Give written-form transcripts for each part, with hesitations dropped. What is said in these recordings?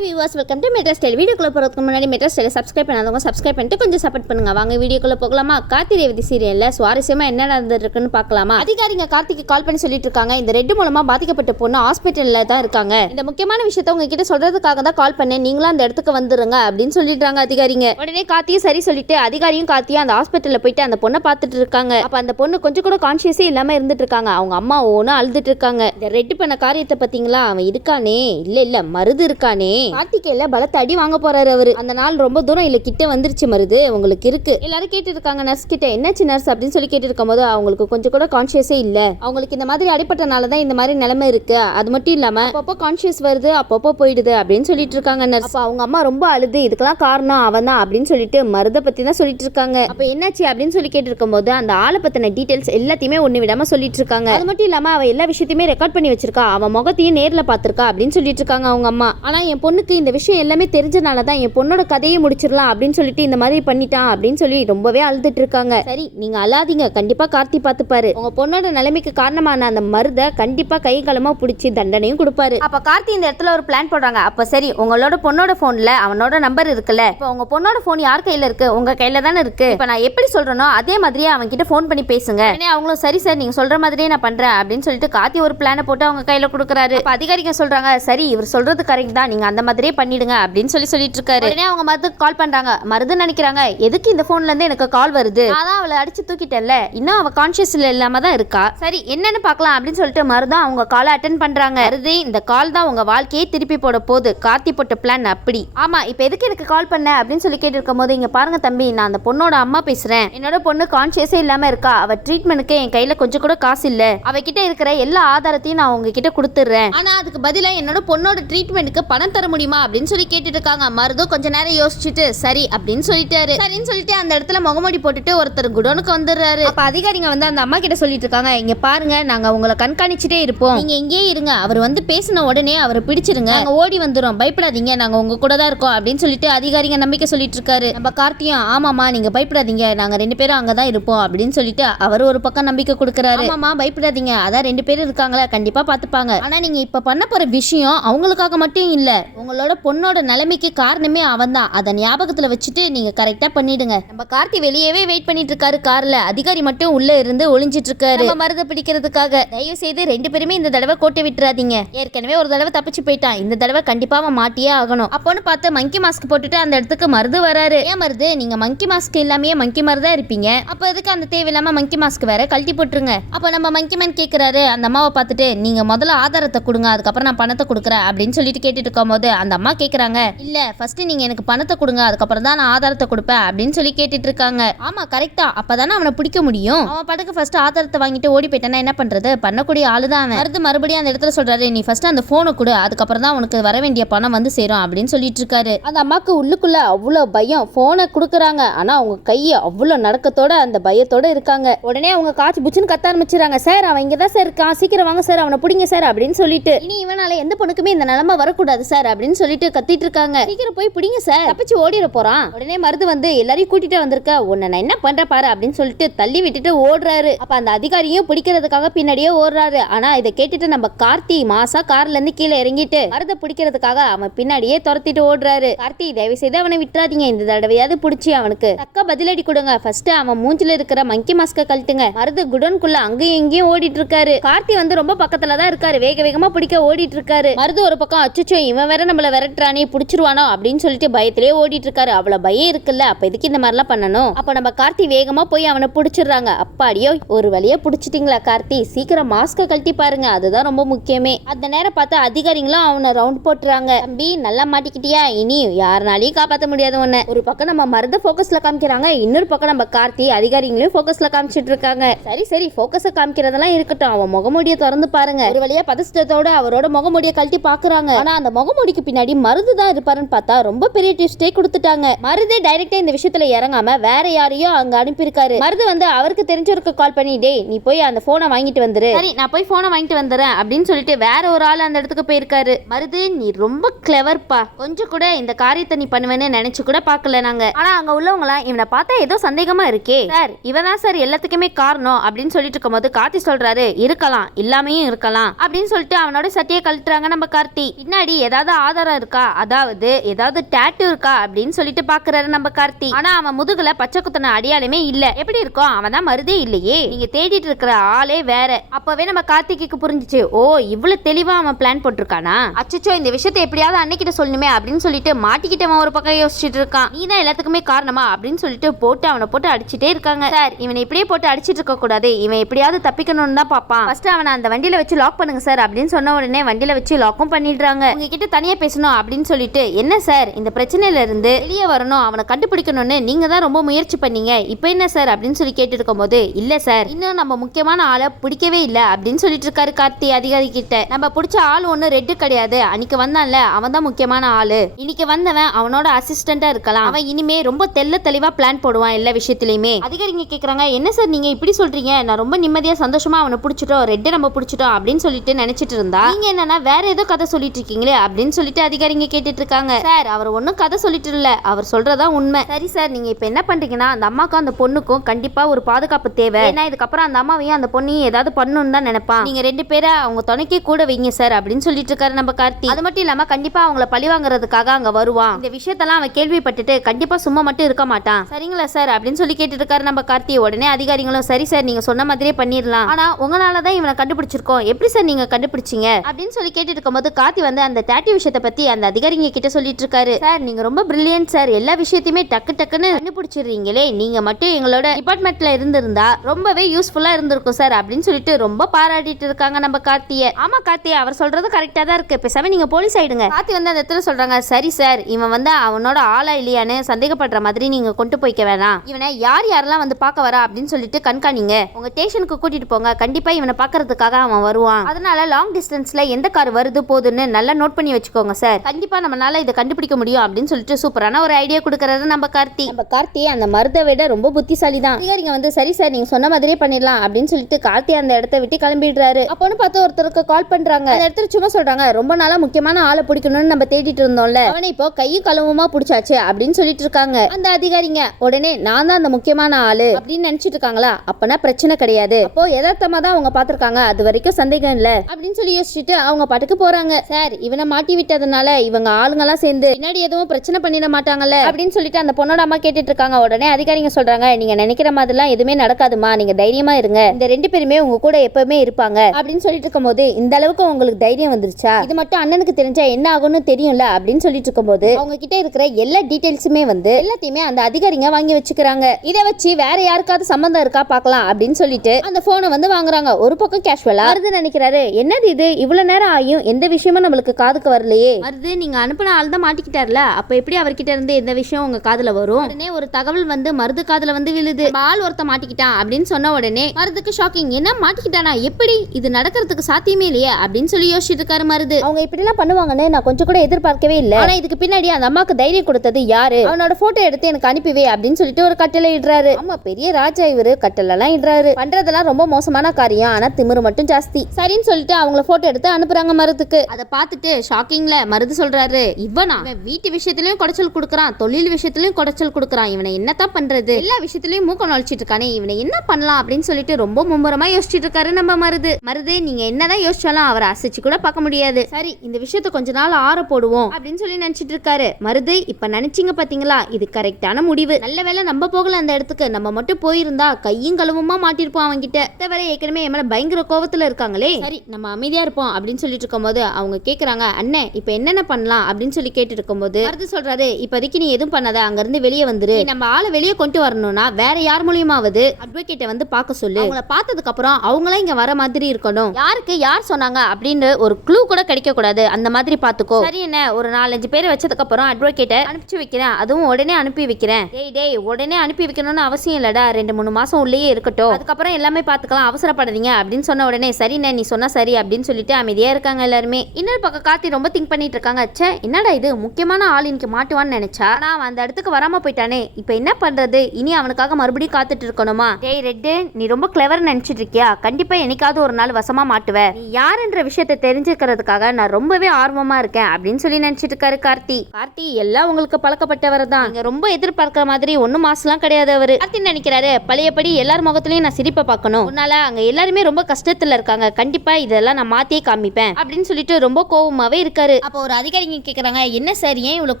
Hi viewers, welcome to metro style. வீடியோக்குள்ள போகிறதுக்கு முன்னாடி மெட்ரா ஸ்டைலை சப்ஸ்கிரைப் பண்ணாதவங்க சப்ஸ்கிரைப் பண்ணிட்டு கொஞ்சம் சப்போர்ட் பண்ணுங்க. வாங்க வீடியோக்குள்ள போகலாமா? கார்த்தி ரேவதி சீரியல்ல சுவாரஸ்யமா என்ன நடந்துருக்குன்னு பார்க்கலாமா? அதிகாரிங்க கார்த்திக்கு கால் பண்ணி சொல்லிட்டு இருக்காங்க, இந்த ரெட் மூலமா பாதிக்கப்பட்ட பொண்ணு ஹாஸ்பிட்டல்ல தான் இருக்காங்க. இந்த முக்கியமான விஷயத்த உங்ககிட்ட சொல்றதுக்காக தான் கால் பண்ணேன், நீங்களும் அந்த இடத்துக்கு வந்துருங்க அப்படின்னு சொல்லிடுறாங்க அதிகாரிங்க. உடனே கார்த்தியும் சரி சொல்லிட்டு அதிகாரியும் கார்த்தியும் அந்த ஹாஸ்பிட்டல்ல போயிட்டு அந்த பொண்ணை பார்த்துட்டு இருக்காங்க. அப்ப அந்த பொண்ணு கொஞ்சம் கூட கான்சியஸே இல்லாம இருந்துட்டு இருக்காங்க. அவங்க அம்மா ஒன்று அழுதுட்டு இருக்காங்க. இந்த ரெட் பண்ண காரியத்தை பார்த்தீங்களா? அவன் இருக்கானே, இல்ல மருது இருக்கானே, கார்த்திகேல பலத்த அடி வாங்க போறாரு அவரு. அந்த நாள் ரொம்ப தூரம் இல்ல கிட்ட வந்துருச்சு மருது, உங்களுக்கு இருக்கு. எல்லாரும் கேட்டு இருக்காங்க நர்ஸ் கிட்ட, என்னாச்சு நர்ஸ் அப்படின்னு சொல்லி கேட்டு இருக்கும் போது அவங்களுக்கு கொஞ்சம் கூட கான்சியஸே இல்ல. அவங்களுக்கு இந்த மாதிரி அடிப்பட்டனாலதான் இந்த மாதிரி நிலைமை இருக்கு. அது மட்டும் இல்லாம அப்பப்போ கான்சியஸ் வருது, அப்பப்போ போயிடுது அப்படின்னு சொல்லிட்டு இருக்காங்க நர்ஸ். அப்ப அவங்க அம்மா ரொம்ப அழுது, இதுக்கெல்லாம் காரணம் அவன் தான் அப்படின்னு சொல்லிட்டு மருத பத்தி தான் சொல்லிட்டு இருக்காங்க. அப்ப என்னாச்சு அப்படின்னு சொல்லி கேட்டு இருக்கும் போது அந்த ஆளை பத்தின டீடைல்ஸ் எல்லாத்தையுமே ஒண்ணு விடாம சொல்லிட்டு இருக்காங்க. அது மட்டும் இல்லாம அவ எல்லா விஷயத்தையுமே ரெக்கார்ட் பண்ணி வச்சிருக்கா, அவன் முகத்தையும் நேர்ல பாத்திருக்கா அப்படின்னு சொல்லிட்டு இருக்காங்க அவங்க அம்மா. ஆனா என் பொண்ணுக்கு இந்த விஷயம் எல்லாமே தெரிஞ்சனால தான் என் பொண்ணோட கதையை முடிச்சிடலாம் அப்படின்னு சொல்லிட்டு இந்த மாதிரி பண்ணிட்டான் அப்படின்னு சொல்லி ரொம்பவே அழுதுட்டு இருக்காங்க. சரி நீங்க அழாதீங்க, கண்டிப்பா கார்த்தி பார்த்துப்பாரு. உங்க பொண்ணோட நிலைமைக்கு காரணமான அந்த மருதை கண்டிப்பா கை களமா பிடிச்சி தண்டனையும் கொடுப்பாரு. அப்ப கார்த்தி இந்த இடத்துல ஒரு பிளான் போடுறாங்க. அப்ப சரி, உங்களோட பொண்ணோட போன்ல அவனோட நம்பர் இருக்குல்ல, இப்ப உங்க பொண்ணோட போன் யார் கையில இருக்கு? உங்க கையில தானே இருக்கு. இப்ப நான் எப்படி சொல்றேனோ அதே மாதிரியே அவன் கிட்ட போன் பண்ணி பேசுங்க. அவங்களும் சரி சார் நீங்க சொல்ற மாதிரியே நான் பண்றேன் அப்படின்னு சொல்லிட்டு கார்த்தி ஒரு பிளானை போட்டு அவங்க கையில கொடுக்குறாரு. அதிகாரிங்க சொல்றாங்க, சரி இவர் சொல்றது கரெக்ட் தான், நீங்க அந்த மாதிரியே பண்ணிடுங்க அப்படின்னு சொல்லிட்டு இருக்காரு. உடனே அவங்க மருதுக்கு கால் பண்றாங்க. மருது நினைக்கிறாங்க, எதுக்கு இந்த போன்ல இருந்து எனக்கு கால் வருது, அதான் அவளை அடிச்சு தூக்கிட்டேன்ல, இன்னும் அவ கான்சியஸ்ல இல்லாம தான் இருக்கா, சரி என்னன்னு பார்க்கலாம் அப்படின்னு சொல்லிட்டு மருது அவங்க காலை அட்டென்ட் பண்றாங்க. மருது இந்த கால் தான் உங்க வாழ்க்கையை திருப்பி போட போகுது, கார்த்தி போட்ட பிளான் அப்படி. ஆமா இப்ப எதுக்கு எனக்கு கால் பண்ண அப்படின்னு சொல்லி கேட்டு இருக்கும் போது, இங்க பாருங்க தம்பி, நான் அந்த பொண்ணோட அம்மா பேசுறேன். என்னோட பொண்ணு கான்சியஸே இல்லாம இருக்கா, அவ ட்ரீட்மெண்ட்டுக்கு என் கையில கொஞ்சம் கூட காசு இல்ல, அவகிட்ட இருக்கிற எல்லா ஆதாரத்தையும் நான் உங்ககிட்ட கொடுத்துறேன், ஆனா அதுக்கு பதிலா என்னோட பொண்ணோட ட்ரீட்மெண்ட்டுக்கு பணம் தர முடியுமா அப்படின்னு சொல்லி கேட்டுட்டு இருக்காங்க. மருது கொஞ்ச நேரம் யோசிச்சுட்டு சரி அப்படின்னு சொல்லிட்டாரு. சரின்னு சொல்லிட்டு அந்த இடத்துல முகமூடி போட்டுட்டு ஒருத்தர் குடோனுக்கு வந்துடுறாரு. அப்ப அதிகாரிங்க வந்து அந்த அம்மா கிட்ட சொல்லிட்டு இருக்காங்க, இங்க பாருங்க நாங்க உங்களை கண்காணிச்சுட்டே இருப்போம், நீங்க இங்கே இருங்க, அவர் வந்து பேசின உடனே அவரை பிடிச்சிருங்க, நாங்க ஓடி வந்துடும், பயப்படாதீங்க, நாங்க உங்க கூட தான் இருக்கோம் அப்படின்னு சொல்லிட்டு அதிகாரிங்க நம்பிக்கை சொல்லிட்டு இருக்காரு. நம்ம கார்த்தியும் ஆமாமா நீங்க பயப்படாதீங்க, நாங்க 2 பேரும் அங்கதான் இருப்போம் அப்படின்னு சொல்லிட்டு அவர் ஒரு பக்கம் நம்பிக்கை கொடுக்கறாரு. ஆமாமா பயப்படாதீங்க, அதான் 2 பேரும் இருக்காங்களா, கண்டிப்பா பாத்துப்பாங்க, ஆனா நீங்க இப்ப பண்ண போற விஷயம் அவங்களுக்காக மட்டும் இல்ல, உங்களோட பொண்ணோட நிலைமைக்கு காரணமே அவன் தான், அதை ஞாபகத்துல வச்சுட்டு நீங்க கரெக்டா பண்ணிடுங்க. நம்ம கார்த்தி வெளியவே வெயிட் பண்ணிட்டு இருக்காரு கார்ல, அதிகாரி மட்டும் உள்ள இருந்து ஒளிஞ்சிட்டு இருக்காரு மருத பிடிக்கிறதுக்காக. தயவு செய்து 2 பேருமே இந்த தடவை கோட்டை விட்டுறாதீங்க, ஏற்கனவே ஒரு தடவை தப்பிச்சு போயிட்டான், இந்த தடவை கண்டிப்பா அவன் மாட்டியே ஆகணும். அப்போன்னு பார்த்து மங்கி மாஸ்க் போட்டுட்டு அந்த இடத்துக்கு மருது வராரு. ஏன் மருது, நீங்க மங்கி மாஸ்க் இல்லாமயே மங்கி மருதா இருப்பீங்க, அப்ப எதுக்கு அந்த தேவையில்லாம மங்கி மாஸ்க் வேற கழட்டி போட்டுருங்க. அப்ப நம்ம மங்கி மேன் கேட்கிறாரு அந்த அம்மாவை பார்த்துட்டு, நீங்க முதல்ல ஆதாரத்தை கொடுங்க, அதுக்கப்புறம் நான் பணத்தை கொடுக்குறேன் அப்படின்னு சொல்லிட்டு கேட்டுட்டு இருக்கும் போது அந்த அம்மா கேட்கறாங்க, இல்ல ஃபர்ஸ்ட் நீங்க எனக்கு பணத்தை கொடுங்க, அதுக்கப்புறம் தான் நான் ஆதாரத்தை கொடுப்பேன் அப்படின்னு சொல்லி கேட்டுட்டு இருக்காங்க. ஆமா கரெக்டா, அப்பதானே அவனை பிடிக்க முடியும், அவன் படக்கு ஃபர்ஸ்ட் ஆதாரத்தை வாங்கிட்டு ஓடி போயிட்டானா என்ன பண்றது, பண்ணக்கூடிய ஆளுதான் அவன். மருது மறுபடியும் அந்த இடத்துல சொல்றாரு, நீ ஃபர்ஸ்ட் அந்த போனை கொடு, அதுக்கப்புறம் தான் உனக்கு வர வேண்டிய பணம் வந்து சேரும் அப்படின்னு சொல்லிட்டு இருக்காரு. அந்த அம்மாக்கு உள்ளுக்குள்ள அவ்வளவு பயம், போனை கொடுக்குறாங்க ஆனா அவங்க கையை அவ்வளவு நடக்கத்தோட அந்த பயத்தோட இருக்காங்க. உடனே அவங்க காய்ச்சி புச்சுன்னு கத்த ஆரம்பிச்சுறாங்க, சார் அவன் இங்கதான் சார் இருக்கான், சீக்கிரம் வாங்க சார், அவனை பிடிங்க சார் அப்படின்னு சொல்லிட்டு, இனி இவனால எந்த பொண்ணுக்குமே இந்த நிலைமை வரக்கூடாது சார் அப்படின்னு சொல்லிட்டு கத்திட்டு இருக்காங்க. சீக்கிரம் போய் பிடிங்க சார், தப்பிச்சு ஓடிட போறான். உடனே மருது வந்து எல்லாரையும் கூட்டிட்டு வந்திருக்க, உன்னை நான் என்ன பண்ற பாரு அப்படின்னு சொல்லிட்டு தள்ளி விட்டுட்டு ஓடுறாரு. அப்ப அந்த அதிகாரியும் பிடிக்கிறதுக்காக பின்னாடியே ஓடுறாரு. ஆனா இதை கேட்டுட்டு நம்ம கார்த்தி மாசா கார்ல இருந்து கீழே இறங்கிட்டு மருத பிடிக்கிறதுக்காக அவன் பின்னாடியே துரத்திட்டு ஓடுறாரு. கார்த்தி தயவு செய்து அவனை விட்டுறாதீங்க, இந்த தடவையாவது பிடிச்சி அவனுக்கு தக்க பதிலடி கொடுங்க, ஃபர்ஸ்ட் அவன் மூஞ்சில இருக்கிற மங்கி மாஸ்க கழட்டுங்க. மருது குடோனுக்குள்ள அங்கேயும் இங்கேயும் ஓடிட்டு இருக்காரு. கார்த்தி வந்து ரொம்ப பக்கத்துல தான் இருக்காரு, வேக வேகமா பிடிக்க ஓடிட்டு இருக்காரு. மருது ஒரு பக்கம் அச்சுச்சோ இவன் வேற நம்மள விரட்டுறானே, பிடிச்சிருவானோ அப்படின்னு சொல்லிட்டு பயத்திலே ஓடிட்டு இருக்காரு. அவ்வளவு பயம் இருக்குல்ல, அப்ப இதுக்கு இந்த மாதிரிலாம் பண்ணணும். அப்ப நம்ம கார்த்தி வேகமா போய் அவனை பிடிச்சிடுறாங்க. அப்பாடியோ ஒரு வழியா பிடிச்சிட்டீங்களா கார்த்தி, சீக்கிரம் மாஸ்க கழட்டி பாருங்க, அதுதான் ரொம்ப முக்கியமே. அந்த நேரம் பார்த்து அதிகாரிங்களும் அவனை ரவுண்ட் போட்டுறாங்க. தம்பி நல்லா மாட்டிக்கிட்டியா, இனி யாருனாலையும் காப்பாற்ற முடியாது உன்னை. ஒரு பக்கம் நம்ம மருத போக்கஸ்ல காமிக்கிறாங்க, இன்னொரு பக்கம் நம்ம கார்த்தி அதிகாரிங்களையும் போக்கஸ்ல காமிச்சிட்டு இருக்காங்க. சரி சரி போக்கஸ காமிக்கிறதெல்லாம் இருக்கட்டும், அவன் முகமூடியை திறந்து பாருங்க. ஒரு வழியா பதஷ்டத்தோட அவரோட முகமூடியை கழட்டி பாக்குறாங்க. ஆனா அந்த முகமூடிக்கு பின்னாடி மருது தான் இருப்பாருன்னு பார்த்தா ரொம்ப பெரிய டிப்ஸ்டே கொடுத்துட்டாங்க. மருதே டைரக்டா இந்த விஷயத்துல இறங்காம வேற யாரையும் அங்க அனுப்பியிருக்காரு. மருது வந்து அவருக்கு தெரிஞ்சவருக்கு கால் பண்ணி, டேய் நீ போய் அந்த போனை வாங்கிட்டு வந்துரு, சரி நான் போய் போனை வாங்கிட்டு வந்துறேன் அப்படின்னு சொல்லிட்டு வேற ஒரு ஆள் அந்த இடத்துக்கு போயிருக்காரு. மருது நீ ரொம்ப கிளவர்ப்பா, கொஞ்சம் கூட இந்த காரியத்தை நீ பண்ணுவேன்னு நினைச்சு கூட பார்க்கல நாங்க. ஆனா அங்க உள்ளவங்களாம் இவனை பார்த்தா ஏதோ சந்தேகமா இருக்கே சார், இவன் தான் சார் எல்லாத்துக்குமே காரணம் அப்படின்னு சொல்லிட்டு இருக்கும் போது கார்த்தி சொல்றாரு, இருக்கலாம் இல்லாமையும் இருக்கலாம் அப்படின்னு சொல்லிட்டு அவனோட சட்டையை கழட்டுறாங்க நம்ம கார்த்தி. பின்னாடி ஏதாவது ஆதாரம் இருக்கா, அதாவது ஏதாவது டேட்டு இருக்கா அப்படின்னு சொல்லிட்டு பாக்குறாரு நம்ம கார்த்தி. ஆனா அவன் முதுகுல பச்சை குத்தன அடையாளமே இல்ல. எப்படி இருக்கும், அவன் தான் மருதே இல்லையே, நீங்க தேடிட்டு இருக்கிற ஆளே வேற. அப்பவே நம்ம கார்த்திக்கு புரிஞ்சிச்சு, ஓ இவ்வளவு தெளிவா அவன் பிளான் போட்டிருக்கானா, அச்சச்சோ இந்த விஷயத்தை எப்படியாவது அன்னைக்கிட்ட சொல்லணுமே அப்படின்னு சொல்லிட்டு மாட்டிக்கிட்டவன் ஒரு பக்கம் யோசிச்சுட்டு இருக்கான். நீ தான் எல்லாத்துக்குமே காரணமா அப்படின்னு சொல்லிட்டு போட்டு அவனை போட்டு அடிச்சுட்டே இருக்காங்க. சார் இவனை இப்படியே போட்டு அடிச்சிட்டு இருக்க கூடாது, இவன் எப்படியாவது தப்பிக்கணும்னு தான் பாப்பான். ஃபர்ஸ்ட் அவனை அந்த வண்டியில வச்சு லாக் பண்ணுங்க சார் அப்படின்னு சொன்ன உடனே வண்டியில வச்சு லாக்கும் பண்ணிடுறாங்க. உங்ககிட்ட தனியா பேசணும் அப்படின்னு சொல்லிட்டு, என்ன சார் இந்த பிரச்சனையில இருந்து வெளியே வரணும், அவனை கண்டுபிடிக்கணும்னு நீங்க தான் ரொம்ப முயற்சி பண்ணீங்க, இப்போ என்ன சார் அப்படின்னு சொல்லி கேட்டு இருக்கும் போது, இல்ல சார் இன்னும் நம்ம முக்கியமான ஆளை பிடிக்கவே இல்லை அப்படின்னு சொல்லிட்டு இருக்காரு கார்த்தி அதிகாரி கிட்ட. நம்ம பிடிச்ச ஆள் ஒண்ணு ரெட்டு கிடையாது, அன்னைக்கு வந்தான்ல அவன் தான் முக்கியமான ஆளு, இன்னைக்கு வந்தவன் அவனோட அசிஸ்டண்டா இருக்கலாம், அவன் இனிமே ரொம்ப தெளிவா பிளான் போடுவான் எல்லா விஷயத்திலயுமே. அதிகாரிங்க கேக்குறாங்க, என்ன சார் நீங்க இப்படி சொல்றீங்க, நான் ரொம்ப நிம்மதியா சந்தோஷமா அவனை பிடிச்சிட்டோம், ரெட்டை நம்ம பிடிச்சிட்டோம் அப்படின்னு சொல்லிட்டு நினைச்சிட்டு இருந்தா நீங்க என்னன்னா வேற ஏதோ கதை சொல்லிட்டு இருக்கீங்களே அப்படின்னு சொல்லிட்டு அதிகாரிங்க கேட்டுட்டு இருக்காங்க. சார் அவர் ஒன்னும் கதை சொல்லிட்டு இல்ல, அவர் சொல்றதா உண்மை. சரி சார் நீங்க இப்ப என்ன பண்றீங்கன்னா, அந்த அம்மாக்கும் அந்த பொண்ணுக்கும் கண்டிப்பா ஒரு பாதுகாப்பு தேவை, ஏன்னா இதுக்கப்புறம் அந்த அம்மாவையும் அந்த பொண்ணையும் ஏதாவது பண்ணணும்னு தான் நினைப்பான், நீங்க ரெண்டு பேரை அவங்க துணைக்கே கூட வைங்க சார் அப்படின்னு சொல்லிட்டு இருக்காரு நம்ம கார்த்தி. அது மட்டும் இல்லாம கண்டிப்பா அவங்கள பழி வாங்குறதுக்காக அங்க வருவான், இந்த விஷயத்தெல்லாம் அவன் கேள்விப்பட்டுட்டு கண்டிப்பா சும்மா மட்டும் இருக்க மாட்டான், சரிங்களா சார் அப்படின்னு சொல்லி கேட்டு இருக்காரு நம்ம கார்த்தி. உடனே அதிகாரிகளும் சரி சார் நீங்க சொன்ன மாதிரியே பண்ணிடலாம், ஆனா உங்களாலதான் இவனை கண்டுபிடிச்சிருக்கோம், எப்படி சார் நீங்க கண்டுபிடிச்சீங்க அப்படின்னு சொல்லி கேட்டு இருக்கும்போது கார்த்தி வந்து அந்த டாட்டூ விஷயத்தை பத்தி அந்த அதிகாரிங்க கிட்ட சொல்லிட்டு இருக்காரு. சார் நீங்க ரொம்ப பிரில்லியன்ட் சார், எல்லா விஷயத்தையுமே டக்குன்னு கண்டுபிடிச்சிடுறீங்களே, நீங்க மட்டும் எங்களோட டிபார்ட்மெண்ட்ல இருந்திருந்தா ரொம்பவே யூஸ்ஃபுல்லா இருந்திருக்கும் சார் அப்படின்னு சொல்லிட்டு ரொம்ப பாராட்டிட்டு இருக்காங்க நம்ம கார்த்தியை. ஆமா கார்த்தி அவர் சொல்றது கரெக்டா தான் இருக்கு, பேசாம நீங்க போலீஸ் ஆயிடுங்க. கார்த்தி வந்து அந்த இடத்துல சொல்றாங்க, சரி சார் இவன் வந்து அவனோட ஆளா இல்லையான்னு சந்தேகப்படுற மாதிரி நீங்க கொண்டு போய்க்க வேணாம், இவனை யார் யாரெல்லாம் வந்து பார்க்க வரா அப்படின்னு சொல்லிட்டு கண்காணிங்க, உங்க ஸ்டேஷனுக்கு கூட்டிட்டு போங்க, கண்டிப்பா இவனை பார்க்கறதுக்காக அவன் வருவான், அதனால லாங் டிஸ்டன்ஸ்ல எந்த கார் வருது போகுதுன்னு நல்லா நோட் பண்ணி வச்சுக்கோங்க சார், கண்டிப்பா நம்மளால இதை கண்டுபிடிக்க முடியும் அப்படின்னு சொல்லிட்டு சூப்பரான ஒரு ஐடியா கொடுக்கறாரு நம்ம கார்த்தி. நம்ம கார்த்தி அந்த மருதை விட ரொம்ப புத்திசாலி தான். அதிகாரிங்க வந்து சரி சார் நீங்க சொன்ன மாதிரியே பண்ணிடலாம் அப்படின்னு சொல்லிட்டு கார்த்தி அந்த இடத்த விட்டு கிளம்பிடுறாரு. அப்போன்னு பார்த்து ஒருத்தருக்கு கால் பண்றாங்க. அந்த இடத்துல சும்மா சொல்றாங்க, ரொம்ப நாளா முக்கியமான ஆளை பிடிக்கணும்னு நம்ம தேடிட்டு இருந்தோம்ல, அவனை இப்போ கையும் களவுமா பிடிச்சாச்சு அப்படின்னு சொல்லிட்டு இருக்காங்க அந்த அதிகாரிங்க. உடனே நான் தான் அந்த முக்கியமான ஆளு அப்படின்னு நினைச்சிட்டு இருக்காங்களா, அப்பனா பிரச்சனை கிடையாது, அப்போ யதார்த்தமா தான் அவங்க பாத்துருக்காங்க, அது வரைக்கும் சந்தேகம் இல்ல அப்படின்னு சொல்லி யோசிச்சுட்டு அவங்க பாட்டுக்கு போறாங்க. சார் இவனை மாட்டி விட்டதுனால இவங்க ஆளுங்க எல்லாம் சேர்ந்து பின்னாடி எதுவும் பிரச்சனை பண்ணிட மாட்டாங்கல்ல அப்படின்னு சொல்லிட்டு அந்த பொண்ணோட அம்மா கேட்டுட்டு இருக்காங்க. உடனே அதிகாரிங்க சொல்றாங்க, நீங்க நினைக்கிற மாதிரிலாம் எதுவுமே நடக்காதுமா, நீங்க தைரியமா இருங்க, இந்த ரெண்டு பேருமே உங்க கூட எப்பவுமே இருப்பாங்க அப்படின்னு சொல்லிட்டு இருக்கும்போது, இந்த அளவுக்கு உங்களுக்கு தைரியம் வந்துருச்சா, இது மட்டும் அண்ணனுக்கு தெரிஞ்சா என்ன ஆகும்னு தெரியும்ல அப்படின்னு சொல்லிட்டு இருக்கும்போது அவங்க கிட்ட இருக்கிற எல்லா டீடைல்ஸுமே வந்து எல்லாத்தையுமே அந்த அதிகாரிங்க வாங்கி வச்சுக்கிறாங்க. இதை வச்சு வேற யாருக்காவது சம்பந்தம் இருக்கா பார்க்கலாம் அப்படின்னு சொல்லிட்டு அந்த போனை வந்து வாங்குறாங்க. ஒரு பக்கம் கேஷுவலா மருது நினைக்கிறாரு, என்னது இது இவ்வளவு நேரம் ஆயும் எந்த விஷயமும் நம்மளுக்கு காதுக்கு வரலையே, மருது நீங்க அனுப்பின ஆள் தான் மாட்டிக்கிட்டார்ல, அப்ப எப்படி அவர்கிட்ட இருந்து எந்த விஷயம் உங்க காதுல வரும், உடனே ஒரு தகவல் வந்து மருது காதுல வந்து விழுது, ஆள் ஒருத்த மாட்டிக்கிட்டான் அப்படின்னு சொன்ன உடனே மருதுக்கு ஷாக்கிங், என்ன மாட்டிக்கிட்டானா, எப்படி இது நடக்கிறதுக்கு சாத்தியமே இல்லையே அப்படின்னு சொல்லி யோசிச்சுட்டு இருக்காரு மருது. அவங்க இப்படி எல்லாம் பண்ணுவாங்கன்னு நான் கொஞ்சம் கூட எதிர்பார்க்கவே இல்லை, ஆனா இதுக்கு பின்னாடி அந்த அம்மாக்கு தைரியம் கொடுத்தது யாரு, அவனோட போட்டோ எடுத்து எனக்கு அனுப்பிவே அப்படின்னு சொல்லிட்டு ஒரு கட்டளை இடுறாரு. ஆமா பெரிய ராஜா இவரு, கட்டளை எல்லாம் இடுறாரு, பண்றதெல்லாம் ரொம்ப மோசமான காரியம், ஆனா திமிரு மட்டும் ஜாஸ்தி, சரின்னு சொல்லிட்டு அவங்கள போட்டோ எடுத்து அனுப்புறாங்க மருதுக்கு. அதை பார்த்துட்டு ஷாக்கிங்ல மருது சொல்றாரு, இவன் வீட்டு விஷயத்திலயும் குடைச்சல் கொடுக்கறான், தொழில் விஷயத்திலயும் குடைச்சல் கொடுக்கறான், இவனை என்னத்தான் பண்றது, எல்லா விஷயத்திலயும் மூக்க நுழைச்சிட்டு இருக்கானே, இவனை என்ன பண்ணலாம் அப்படின்னு சொல்லிட்டு ரொம்ப மும்முரமா யோசிச்சுட்டு இருக்காரு நம்ம மருது. மருது நீங்க என்னதான் யோசிச்சாலும் அவரை அசைச்சு கூட பார்க்க முடியாது, சரி இந்த விஷயத்த கொஞ்ச நாள் ஆற போடுவோம் அப்படின்னு சொல்லி நினைச்சிட்டு இருக்காரு மருது. இப்ப நினைச்சீங்க பாத்தீங்களா, இது கரெக்டான முடிவு, நல்ல வேளை நம்ம போகல அந்த இடத்துக்கு, நம்ம மட்டும் போயிருந்தா கையும் கழுவுமா மாட்டிருப்போம் அவங்க கிட்ட, தவிர ஏற்கனவே என் மேல பயங்கர கோவத்துல இருக்காங்களே, சரி நம்ம அமைதியா இருப்போம் அப்படின்னு சொல்லிட்டு இருக்கும்போது அவங்க கேக்குறாங்க, அண்ணே இப்ப என்னென்ன பண்ணலாம் அப்படின்னு சொல்லி கேட்டு இருக்கும்போது மருது சொல்றாரு, இப்போதைக்கு நீ எதுவும் பண்ணாத, அங்க இருந்து வெளியே வந்துரு, நம்ம ஆளை வெளியே கொண்டு வரணும்னா வேற யார் மூலியமாவது அட்வொகேட்டை வந்து பார்க்க சொல்லு, அவங்கள பார்த்ததுக்கு அப்புறம் அவங்களாம் இங்க வர மாதிரி இருக்கணும், யாருக்கு யார் சொன்னாங்க அப்படின்னு ஒரு க்ளூ கூட கிடைக்க கூடாது, அந்த மாதிரி பாத்துக்கோ, சரி என்ன ஒரு 4-5 பேரை வச்சதுக்கு அப்புறம் அட்வொகேட்டை அனுப்பிச்சு வைக்கிறேன், அதுவும் உடனே அனுப்பி வைக்கிறேன், டேய் உடனே அனுப்பி வைக்கணும்னு அவசியம் இல்லடா, 2-3 மாசம் உள்ளேயே இருக்கட்டும், அதுக்கப்புறம் எல்லாமே பாத்துக்கலாம், அவசரப்படாதீங்க அப்படின்னு சொன்ன உடனே சரிண்ணே நீ சொன்னா சரி அப்படின்னு சொல்லிட்டு அமைதியா இருக்காங்க எல்லாருமே. இன்னொரு பக்கம் கார்த்தி ரொம்ப திங்க் பண்ணிட்டு இருக்காங்க, ச்சே என்னடா இது முக்கியமான ஆள் இன்னைக்கு மாட்டுவான்னு நினைச்சா நான் அந்த இடத்துக்கு வராம போயிட்டானே, இப்ப என்ன பண்றது, இனி அவனுக்காக மறுபடியும் காத்துட்டு இருக்கணுமா, டேய் ரெட்டு நீ ரொம்ப கிளவர் நினைச்சிட்டு இருக்கியா, கண்டிப்பா என்னைக்காவது ஒரு நாள் வசமா மாட்டுவ, நீ யாருன்ற விஷயத்தை தெரிஞ்சுக்கிறதுக்காக நான் ரொம்பவே ஆர்வமா இருக்கேன் அப்படின்னு சொல்லி நினைச்சிட்டு இருக்காரு கார்த்தி. கார்த்தி எல்லாம் உங்களுக்கு பழக்கப்பட்டவர் தான், நீங்க ரொம்ப எதிர்பார்க்கிற மாதிரி ஒன்னும் மாசெல்லாம் கிடையாது அவரு. கார்த்தி நினைக்கிறாரு, பழையபடி எல்லார் முகத்திலயும் நான் சிரிப்பை பார்க்கணும், உன்னால அங்க எல்லாருமே ரொம்ப கஷ்டத்துல இருக்காங்க, கண்டிப்பா இதெல்லாம் நான் மாத்தியே காமிப்பேன் அப்படின்னு சொல்லிட்டு ரொம்ப கோவமாவே இருக்காரு. இருக்காரு. அப்போ ஒரு அதிகாரிங்க கேக்குறாங்க, என்ன சார் ஏன் இவ்வளவு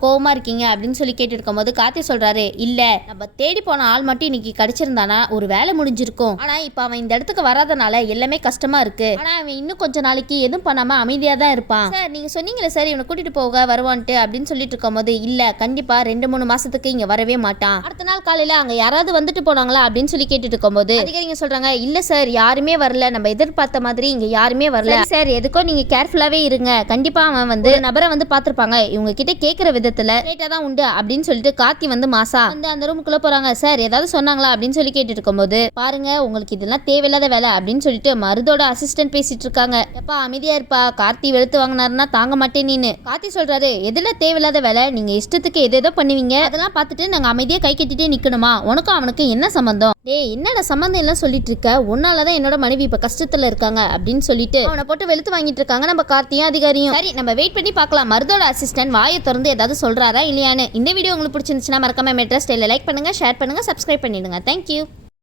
கோவமா இருக்கீங்க அப்படின்னு சொல்லி கேட்டு இருக்கும்போது கார்த்தி சொல்றாரு, இல்ல நம்ம தேடி போன ஆள் மட்டும் இன்னைக்கு கிடைச்சிருந்தானா ஒரு வேலை முடிஞ்சிருக்கும். ஆனா இப்ப அவன் இந்த இடத்துக்கு வராதனால எல்லாமே கஷ்டமா இருக்கு. ஆனா அவன் இன்னும் கொஞ்ச நாளைக்கு எதுவும் பண்ணாம அமைதியா தான் இருப்பான். சார் நீங்க சொன்னீங்களே சார் இவனை கூட்டிட்டு போக வருவான்ட்டு அப்படின்னு சொல்லிட்டு இருக்கும்போது, இல்ல கண்டிப்பா 2-3 மாசத்துக்கு இங்க வரவே மாட்டான். அடுத்த நாள் காலையில அங்க யாராவது வந்துட்டு போனாங்களா அப்படின்னு சொல்லி கேட்டுட்டு இருக்கும்போது அதிகாரிங்க சொல்றாங்க, இல்ல சார் யாருமே வரல, நம்ம எதிர்பார்த்த மாதிரி இங்க யாருமே வரல சார், எதுக்கோ நீங்க கேர்ஃபுல்லாவே இருங்க, கண்டிப்பா அவன் வந்து நபரை வந்து பாத்திருப்பாங்க, இவங்க கிட்ட கேட்கிற விதத்துல கேட்டாதான் உண்டு அப்படின்னு சொல்லிட்டு கார்த்தி வந்து மாசா வந்து அந்த ரூமுக்குள்ள போறாங்க. சார் ஏதாவது சொன்னாங்களா அப்படின்னு சொல்லி கேட்டு இருக்கும்போது, பாருங்க உங்களுக்கு இதெல்லாம் தேவையில்லாத வேலை அப்படின்னு சொல்லிட்டு மருதோட அசிஸ்டன்ட் பேசிட்டு இருக்காங்க. எப்பா அமைதியா இருப்பா, கார்த்தி வெளுத்து வாங்கினாருன்னா தாங்க மாட்டேன் நீனு. கார்த்தி சொல்றாரு, எதுல தேவையில்லாத வேலை, நீங்க இஷ்டத்துக்கு எதோ பண்ணுவீங்க, அதெல்லாம் பார்த்துட்டு நாங்க அமைதியா கை கட்டிட்டே நிக்கணுமா, உனக்கும் அவனுக்கு என்ன சம்பந்தம், டேய் என்னடா சம்பந்தம் எல்லாம் சொல்லிட்டு இருக்க, உன்னாலதான் என்னோட மனைவி இப்ப கஷ்டத்துல இருக்காங்க அப்படின்னு சொல்லிட்டு அவனை போட்டு வெளுத்து வாங்கிட்டு இருக்காங்க நம்ம கார்த்தியும் அதிகாரியும். சரி நம்ம வெயிட் பண்ணி பார்க்கலாம் மருதோட அசிஸ்டன்ட் வாயை திறந்து ஏதாவது சொல்றாரா இல்லையான்னு. இந்த வீடியோ உங்களுக்கு பிடிச்சிருந்துச்சுன்னா மறக்காம மெட்ராஸ் ஸ்டைல லைக் பண்ணுங்க, ஷேர் பண்ணுங்க, சப்ஸ்கிரைப் பண்ணிடுங்க. தேங்க்யூ.